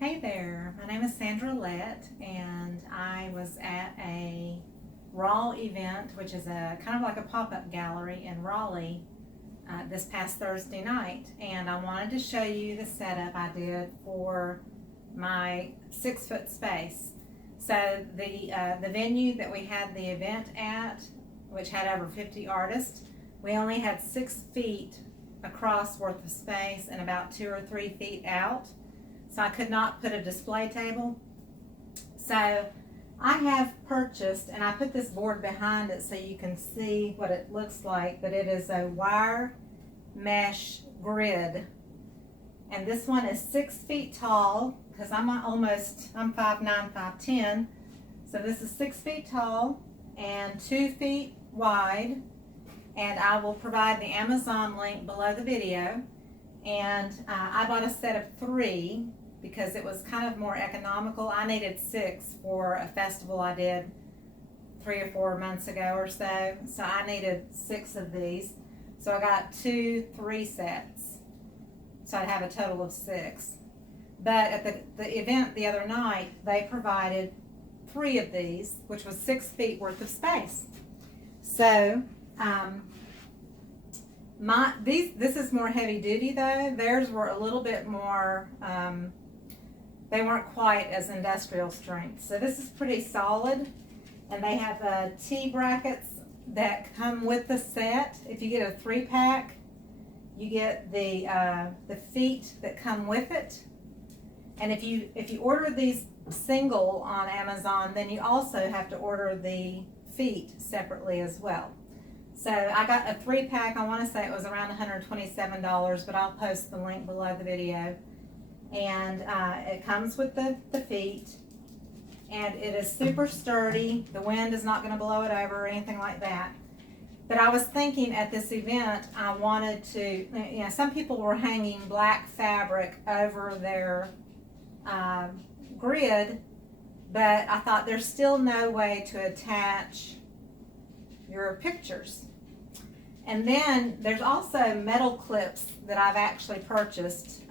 Hey there, my name is Sandra Lett, and I was at a Raw event, which is a kind of like a pop-up gallery in Raleigh this past Thursday night, and I wanted to show you the setup I did for my 6-foot space. So the venue that we had the event at, which had over 50 artists, we only had 6 feet across worth of space and about 2 or 3 feet out. So I could not put a display table. So I have purchased, and I put this board behind it so you can see what it looks like, but it is a wire mesh grid. And this one is 6 feet tall, because I'm 5'9", 5'10". So this is 6 feet tall and 2 feet wide. And I will provide the Amazon link below the video. And I bought a set of 3 because it was kind of more economical. I needed 6 for a festival I did 3 or 4 months ago or so. So I needed 6 of these. So I got 2 3 sets. So I'd have a total of 6. But at the event the other night, they provided 3 of these, which was 6 feet worth of space. So this is more heavy duty though. Theirs were a little bit more, they weren't quite as industrial strength. So this is pretty solid, and they have T brackets that come with the set. If you get a 3-pack, you get the feet that come with it. And if you order these single on Amazon, then you also have to order the feet separately as well. So I got a 3-pack. I want to say it was around $127, but I'll post the link below the video. And it comes with the feet, and it is super sturdy. The wind is not going to blow it over or anything like that. But I was thinking at this event, I wanted to, some people were hanging black fabric over their grid, but I thought there's still no way to attach your pictures. And then there's also metal clips that I've actually purchased,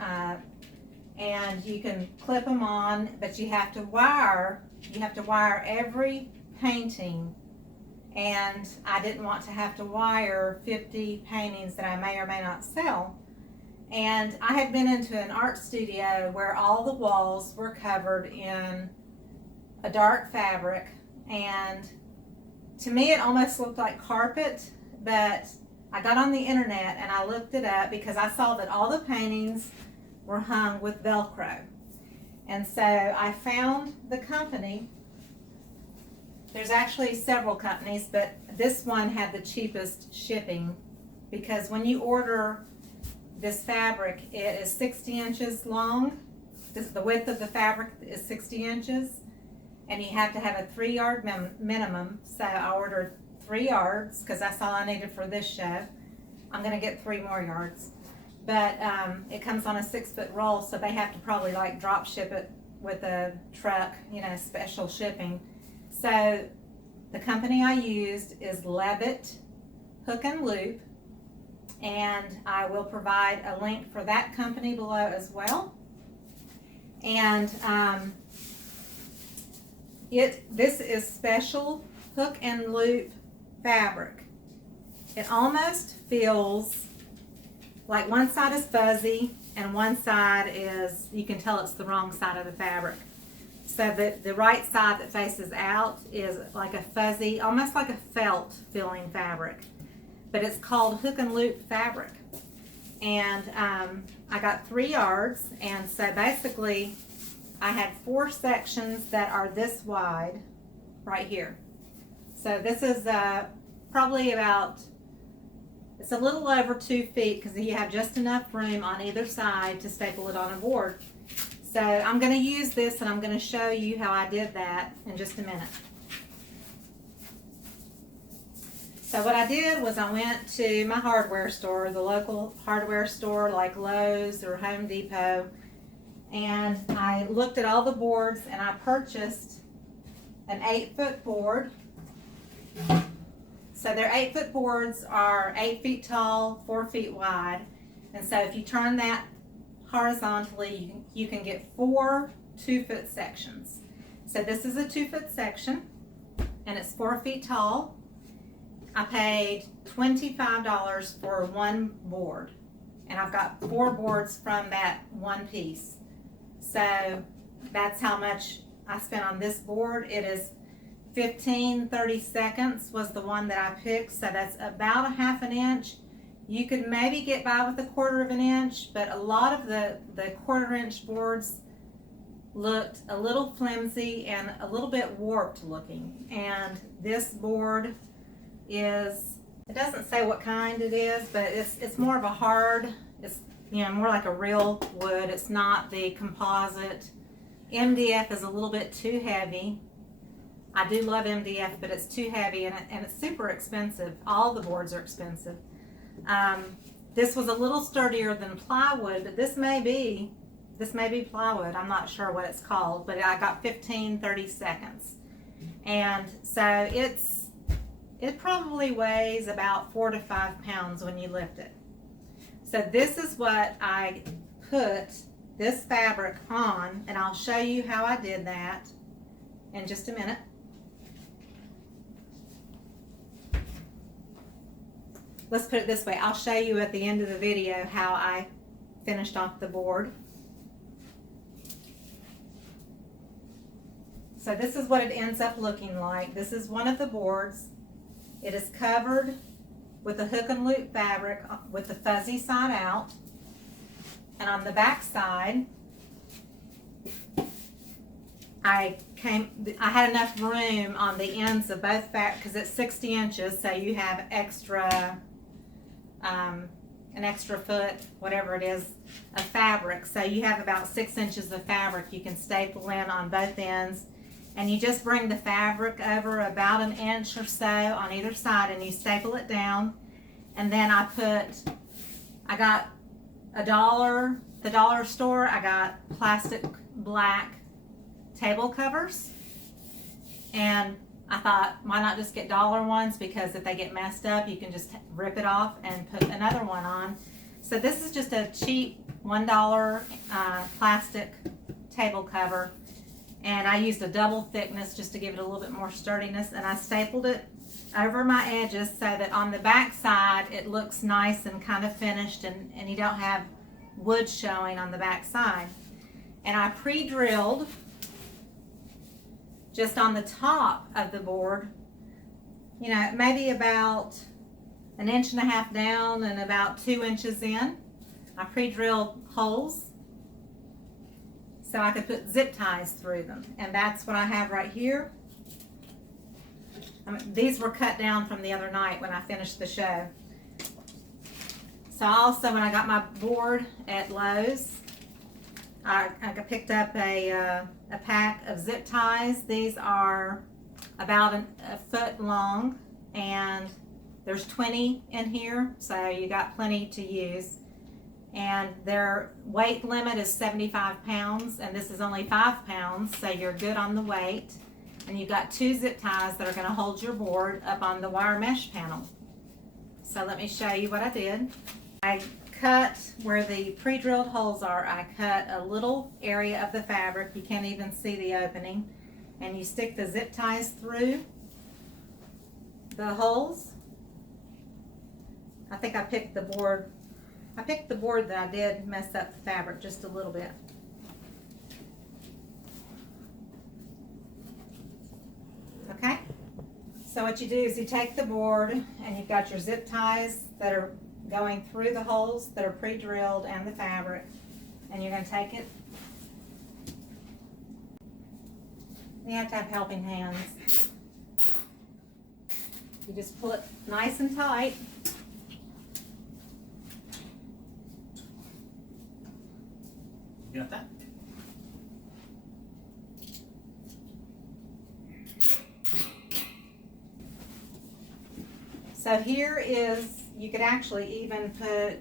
and you can clip them on, but you have to wire every painting, and I didn't want to have to wire 50 paintings that I may or may not sell. And I had been into an art studio where all the walls were covered in a dark fabric, and to me it almost looked like carpet, but I got on the internet and I looked it up because I saw that all the paintings were hung with Velcro. And so I found the company. There's actually several companies, but this one had the cheapest shipping, because when you order this fabric, it is 60 inches long. The width of the fabric is 60 inches, and you have to have a 3-yard minimum. So I ordered 3 yards because that's all I needed for this show. I'm going to get 3 more yards. But it comes on a 6-foot roll, so they have to probably like drop ship it with a truck, special shipping. So the company I used is Levitt Hook and Loop, and I will provide a link for that company below as well. And this is special hook and loop fabric. It almost feels like one side is fuzzy and one side is, you can tell it's the wrong side of the fabric. So the right side that faces out is like a fuzzy, almost like a felt feeling fabric. But it's called hook and loop fabric. And I got 3 yards, and so basically I had 4 sections that are this wide right here. So this is probably about, it's a little over 2 feet because you have just enough room on either side to staple it on a board. So I'm going to use this, and I'm going to show you how I did that in just a minute. So what I did was I went to my hardware store, the local hardware store like Lowe's or Home Depot, and I looked at all the boards, and I purchased an 8-foot board. So their 8-foot boards are 8 feet tall, 4 feet wide. And so if you turn that horizontally, you can get 4 2-foot sections. So this is a 2-foot section, and it's 4 feet tall. I paid $25 for one board, and I've got 4 boards from that one piece. So that's how much I spent on this board. It is 15/32 was the one that I picked, so that's about a 1/2 inch. You could maybe get by with a 1/4 inch, but a lot of the 1/4 inch boards looked a little flimsy and a little bit warped looking. And this board is, it doesn't say what kind it is, but it's more of a hard, it's, you know, more like a real wood. It's not the composite. MDF is a little bit too heavy. I do love MDF, but it's too heavy, and it's super expensive. All the boards are expensive. This was a little sturdier than plywood, but this may be plywood. I'm not sure what it's called, but I got 15/32. And so it probably weighs about 4 to 5 pounds when you lift it. So this is what I put this fabric on, and I'll show you how I did that in just a minute. Let's put it this way. I'll show you at the end of the video how I finished off the board. So this is what it ends up looking like. This is one of the boards. It is covered with a hook and loop fabric with the fuzzy side out. And on the back side, I had enough room on the ends of both fabric, because it's 60 inches, so you have an extra foot, whatever it is, of fabric. So you have about 6 inches of fabric you can staple in on both ends. And you just bring the fabric over about 1 inch or so on either side, and you staple it down. And then I got $1, the dollar store, I got plastic black table covers. And I thought, why not just get dollar ones, because if they get messed up, you can just rip it off and put another one on. So this is just a cheap $1 plastic table cover. And I used a double thickness just to give it a little bit more sturdiness, and I stapled it over my edges so that on the back side it looks nice and kind of finished, and you don't have wood showing on the back side. And I pre-drilled just on the top of the board, you know, maybe about 1.5 inches down and about 2 inches in. I pre-drilled holes so I could put zip ties through them. And that's what I have right here. These were cut down from the other night when I finished the show. So also, when I got my board at Lowe's, I picked up a pack of zip ties. These are about a foot long, and there's 20 in here, so you got plenty to use. And their weight limit is 75 pounds, and this is only 5 pounds, so you're good on the weight. And you've got 2 zip ties that are going to hold your board up on the wire mesh panel. So let me show you what I did. I cut where the pre-drilled holes are. I cut a little area of the fabric. You can't even see the opening. And you stick the zip ties through the holes. I think I picked the board. I picked the board that I did mess up the fabric just a little bit. Okay, so what you do is you take the board and you've got your zip ties that are going through the holes that are pre-drilled and the fabric, and you're going to take it. You have to have helping hands. You just pull it nice and tight. You got that? So here is, you could actually even put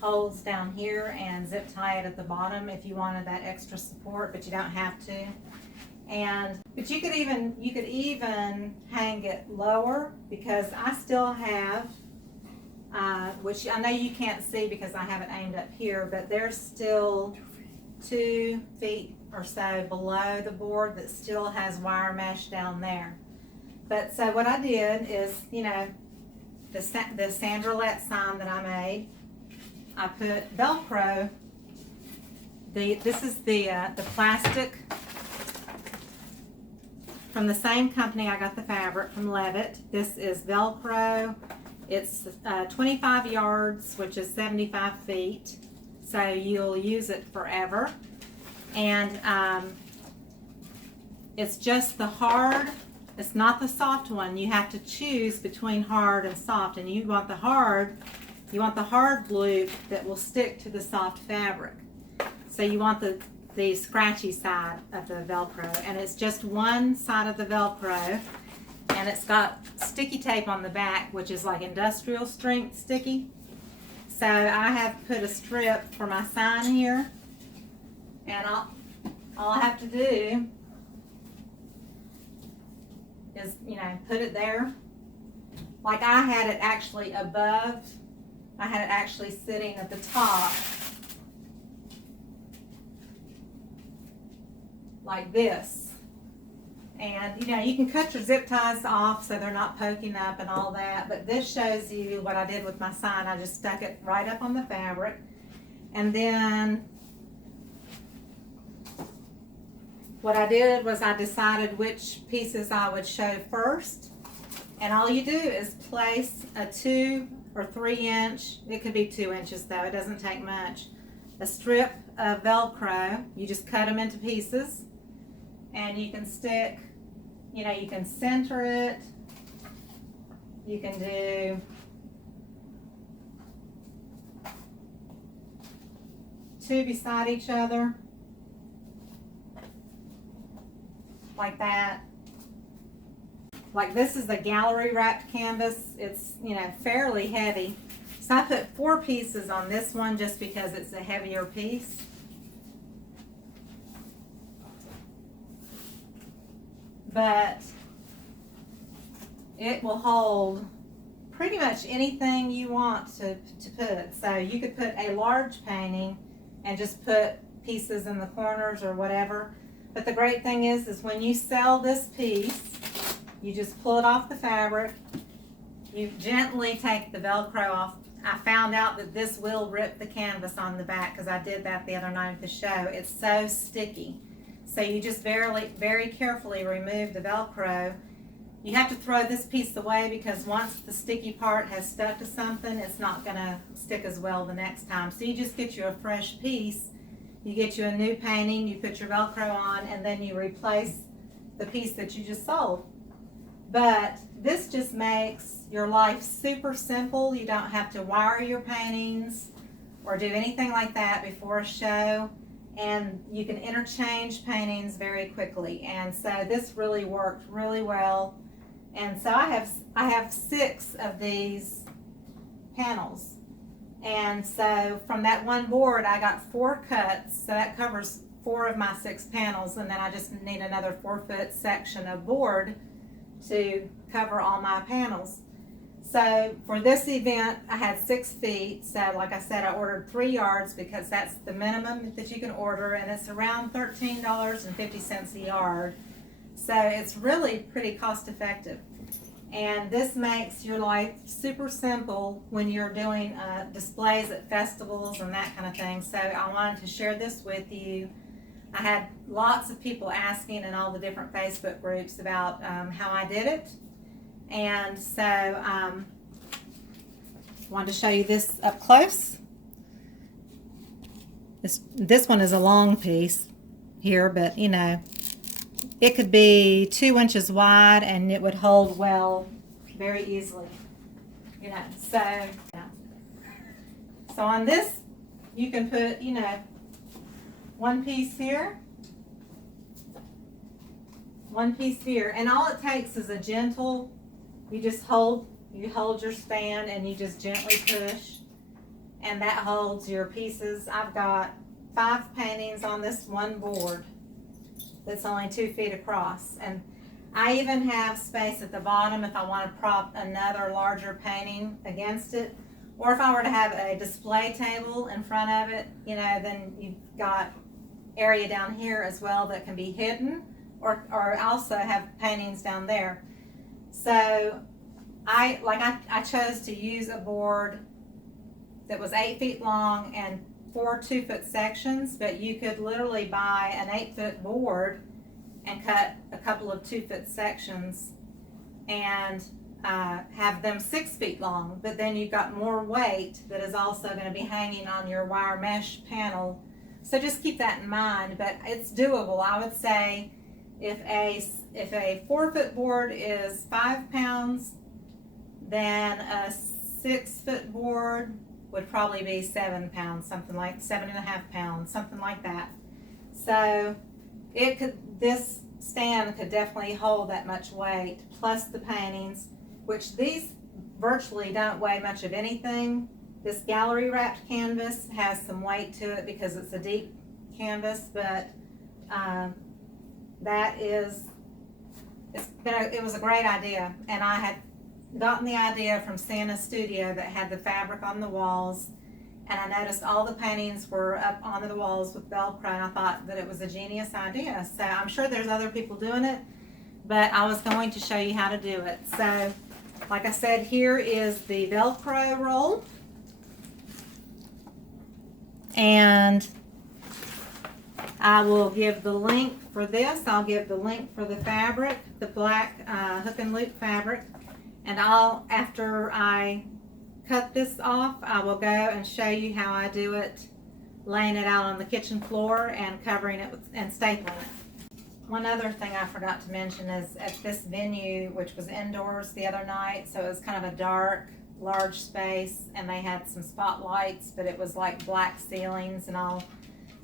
holes down here and zip tie it at the bottom if you wanted that extra support, but you don't have to. But you could even hang it lower, because I still have which I know you can't see because I haven't aimed up here, but there's still 2 feet or so below the board that still has wire mesh down there. But so what I did is, you know, the Sandra Lett sign that I made, I put Velcro. This is the plastic from the same company. I got the fabric from Levitt. This is Velcro. It's 25 yards, which is 75 feet. So you'll use it forever. And it's just the hard, it's not the soft one. You have to choose between hard and soft, and you want the hard glue that will stick to the soft fabric. So you want the scratchy side of the Velcro, and it's just one side of the Velcro, and it's got sticky tape on the back, which is like industrial strength sticky. So I have put a strip for my sign here, and all I have to do is, you know, put it there. Like I had it actually above, I had it actually sitting at the top, like this. And you know, you can cut your zip ties off so they're not poking up and all that, but this shows you what I did with my sign. I just stuck it right up on the fabric, and then what I did was I decided which pieces I would show first, and all you do is place a 2 or 3 inch, it could be 2 inches though, it doesn't take much, a strip of Velcro. You just cut them into pieces, and you can stick, you know, you can center it, you can do two beside each other, like that. Like this is the gallery wrapped canvas. It's, you know, fairly heavy. So I put 4 pieces on this one just because it's a heavier piece. But it will hold pretty much anything you want to put. So you could put a large painting and just put pieces in the corners or whatever. But the great thing is when you sell this piece, you just pull it off the fabric, you gently take the Velcro off. I found out that this will rip the canvas on the back because I did that the other night at the show. It's so sticky. So you just very carefully remove the Velcro. You have to throw this piece away because once the sticky part has stuck to something, it's not gonna stick as well the next time. So you just get you a fresh piece, you get you a new painting, you put your Velcro on, and then you replace the piece that you just sold. But this just makes your life super simple. You don't have to wire your paintings or do anything like that before a show. And you can interchange paintings very quickly. And so this really worked really well. And so I have 6 of these panels. And so from that one board, I got 4 cuts. So that covers 4 of my 6 panels. And then I just need another 4-foot section of board to cover all my panels. So for this event, I had 6 feet. So like I said, I ordered 3 yards because that's the minimum that you can order, and it's around $13.50 a yard. So it's really pretty cost effective. And this makes your life super simple when you're doing displays at festivals and that kind of thing. So I wanted to share this with you. I had lots of people asking in all the different Facebook groups about how I did it. And so wanted to show you this up close. This one is a long piece here, but you know, it could be 2 inches wide and it would hold well very easily. You know, so yeah. So on this you can put, you know, 1 piece here, 1 piece here, and all it takes is a gentle, you hold your stand and you just gently push, and that holds your pieces. I've got 5 paintings on this one board that's only 2 feet across, and I even have space at the bottom if I want to prop another larger painting against it, Or if I were to have a display table in front of it, you know, then you've got area down here as well that can be hidden, or also have paintings down there. So I chose to use a board that was 8 feet long and 4 2-foot sections, but you could literally buy an 8-foot board and cut a couple of 2-foot sections and have them 6 feet long, but then you've got more weight that is also going to be hanging on your wire mesh panel. So just keep that in mind, but it's doable. I would say if a 4-foot board is 5 pounds, then a 6-foot board would probably be 7 pounds, something like 7.5 pounds, something like that. So this stand could definitely hold that much weight, plus the paintings, which these virtually don't weigh much of anything. This gallery wrapped canvas has some weight to it because it's a deep canvas, but it was a great idea, and I had gotten the idea from seeing a studio that had the fabric on the walls, and I noticed all the paintings were up onto the walls with Velcro, and I thought that it was a genius idea. So I'm sure there's other people doing it, but I was going to show you how to do it. So like I said, here is the Velcro roll, and I will give the link for this. I'll give the link for the fabric, the black hook and loop fabric, and after I cut this off, I will go and show you how I do it, laying it out on the kitchen floor and covering it and stapling it. One other thing I forgot to mention is at this venue, which was indoors the other night, so it was kind of a dark, large space, and they had some spotlights, but it was like black ceilings and all.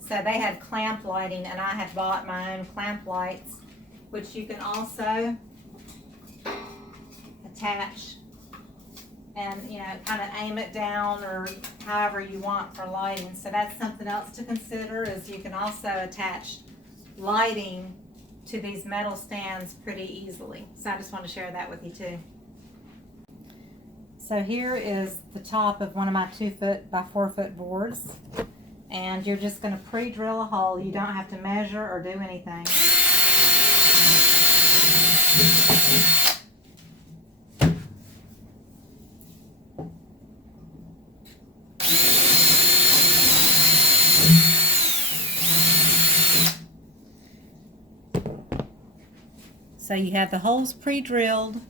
So they had clamp lighting, and I had bought my own clamp lights, which you can also attach and, you know, kind of aim it down or however you want for lighting. So that's something else to consider, is you can also attach lighting to these metal stands pretty easily. So I just want to share that with you too. So here is the top of one of my 2-foot by 4-foot boards, and you're just going to pre-drill a hole. You don't have to measure or do anything. So you have the holes pre-drilled,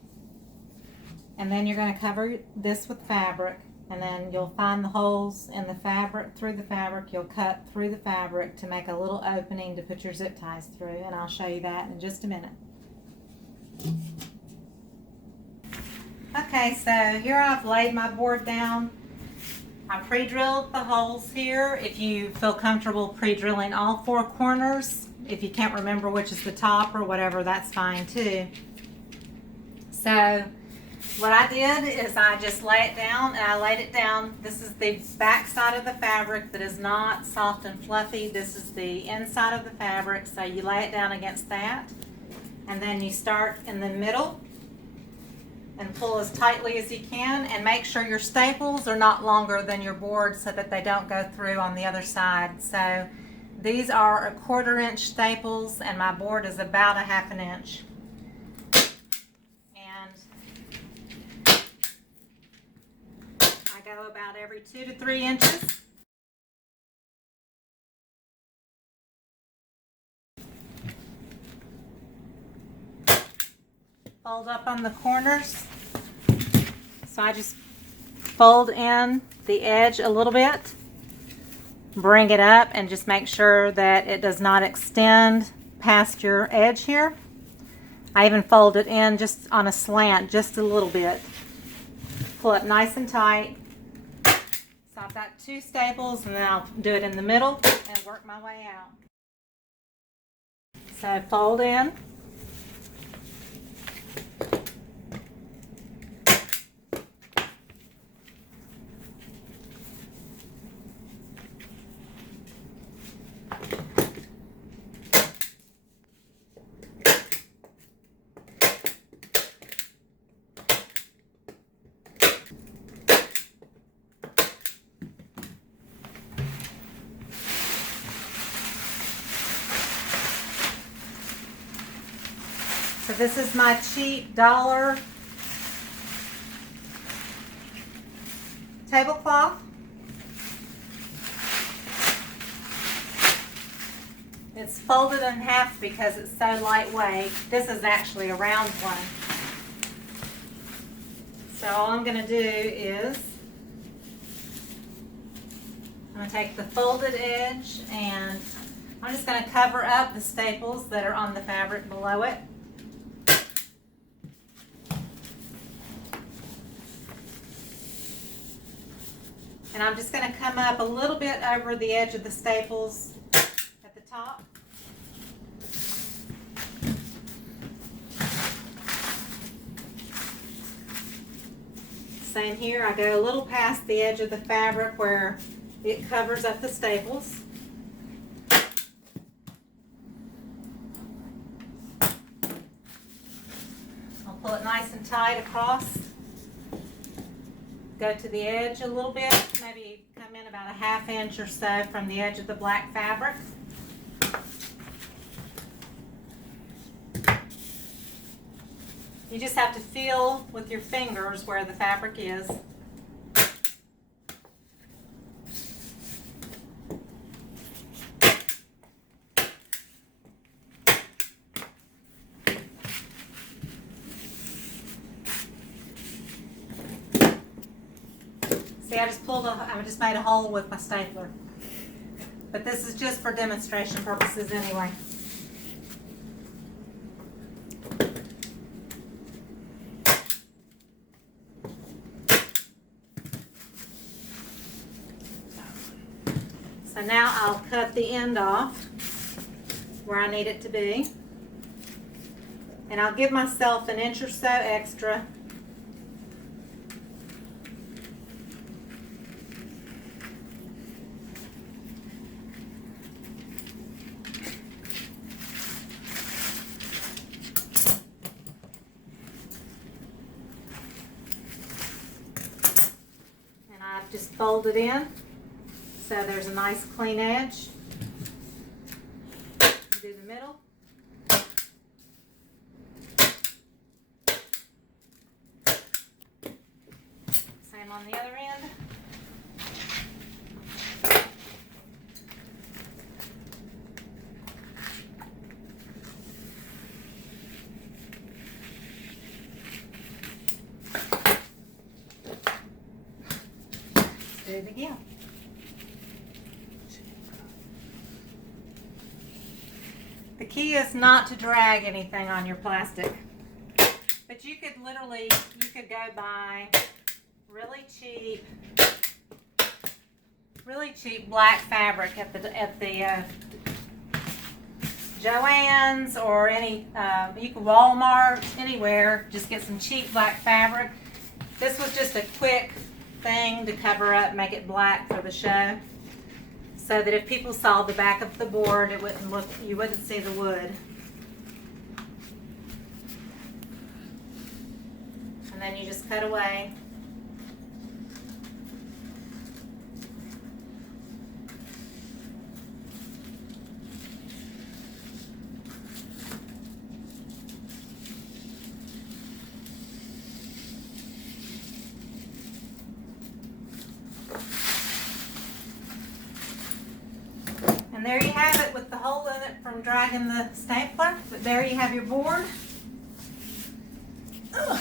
and then you're going to cover this with fabric, and then you'll find the holes in the fabric, through the fabric. You'll cut through the fabric to make a little opening to put your zip ties through, and I'll show you that in just a minute. Okay, so here I've laid my board down. I pre-drilled the holes here. If you feel comfortable pre-drilling all 4 corners, if you can't remember which is the top or whatever, that's fine too. So what I did is I just lay it down, and I laid it down. This is the back side of the fabric that is not soft and fluffy. This is the inside of the fabric. So you lay it down against that, and then you start in the middle and pull as tightly as you can, and make sure your staples are not longer than your board so that they don't go through on the other side. So these are 1/4 inch staples, and my board is about 1/2 inch. And I go about every 2 to 3 inches. Fold up on the corners. So I just fold in the edge a little bit, bring it up, and just make sure that it does not extend past your edge here. I even fold it in just on a slant, just a little bit. Pull it nice and tight. So I've got 2 staples, and then I'll do it in the middle and work my way out. So fold in. So this is my cheap dollar tablecloth. It's folded in half because it's so lightweight. This is actually a round one. So all I'm going to do is I'm going to take the folded edge and I'm just going to cover up the staples that are on the fabric below it. And I'm just going to come up a little bit over the edge of the staples at the top. Same here, I go a little past the edge of the fabric where it covers up the staples. I'll pull it nice and tight across. Go to the edge a little bit, maybe come in about a ½ inch or so from the edge of the black fabric. You just have to feel with your fingers where the fabric is. See, I just made a hole with my stapler. But this is just for demonstration purposes anyway. So now I'll cut the end off where I need it to be. And I'll give myself an inch or so extra. And I've just folded in. So there's a nice clean edge. Do the middle. Same on the other end. Do it again. The key is not to drag anything on your plastic, but you could go buy really cheap black fabric at the Joann's or you can Walmart, anywhere, just get some cheap black fabric. This was just a quick thing to cover up, make it black for the show, so that if people saw the back of the board, you wouldn't see the wood. And then you just cut away. And there you have it with the hole in it from dragging the stapler. But there you have your board. Ugh.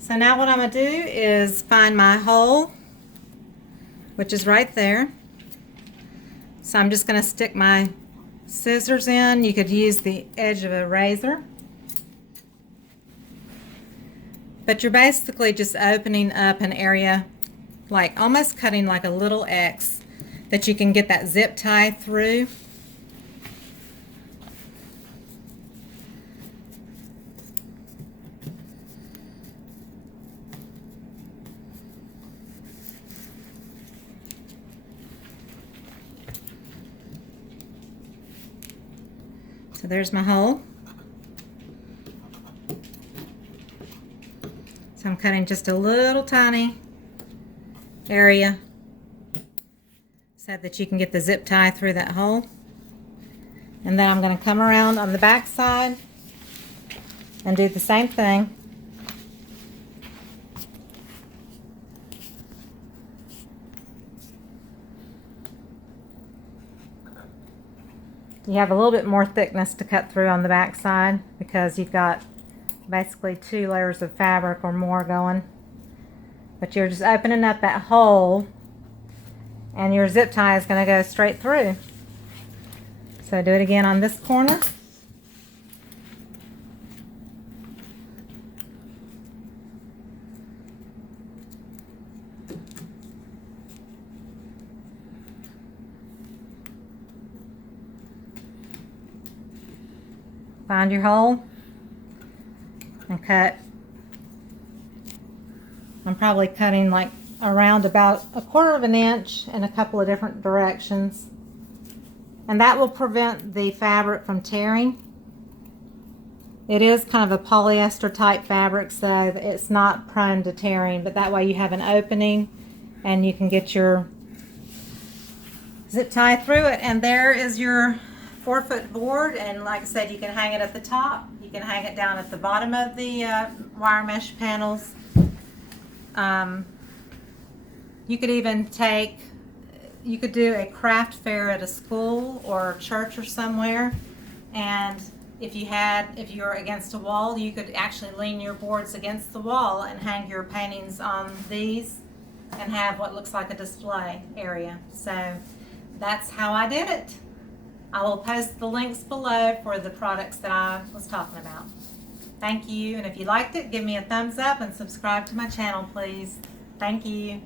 So now what I'm going to do is find my hole, which is right there. So I'm just going to stick my scissors in. You could use the edge of a razor. But you're basically just opening up an area, like almost cutting like a little X that you can get that zip tie through. So there's my hole. So I'm cutting just a little tiny area so that you can get the zip tie through that hole. And then I'm going to come around on the back side and do the same thing. You have a little bit more thickness to cut through on the back side because you've got basically 2 layers of fabric or more going. But you're just opening up that hole and your zip tie is going to go straight through. So do it again on this corner. Find your hole and cut. I'm probably cutting like around about 1/4 of an inch in a couple of different directions. And that will prevent the fabric from tearing. It is kind of a polyester type fabric, so it's not prone to tearing, but that way you have an opening and you can get your zip tie through it. And there is your 4-foot board, and like I said, you can hang it at the top, you can hang it down at the bottom of the wire mesh panels. You could even you could do a craft fair at a school or church or somewhere, and if you're against a wall, you could actually lean your boards against the wall and hang your paintings on these and have what looks like a display area. So that's how I did it. I will post the links below for the products that I was talking about. Thank you, and if you liked it, give me a thumbs up and subscribe to my channel, please. Thank you.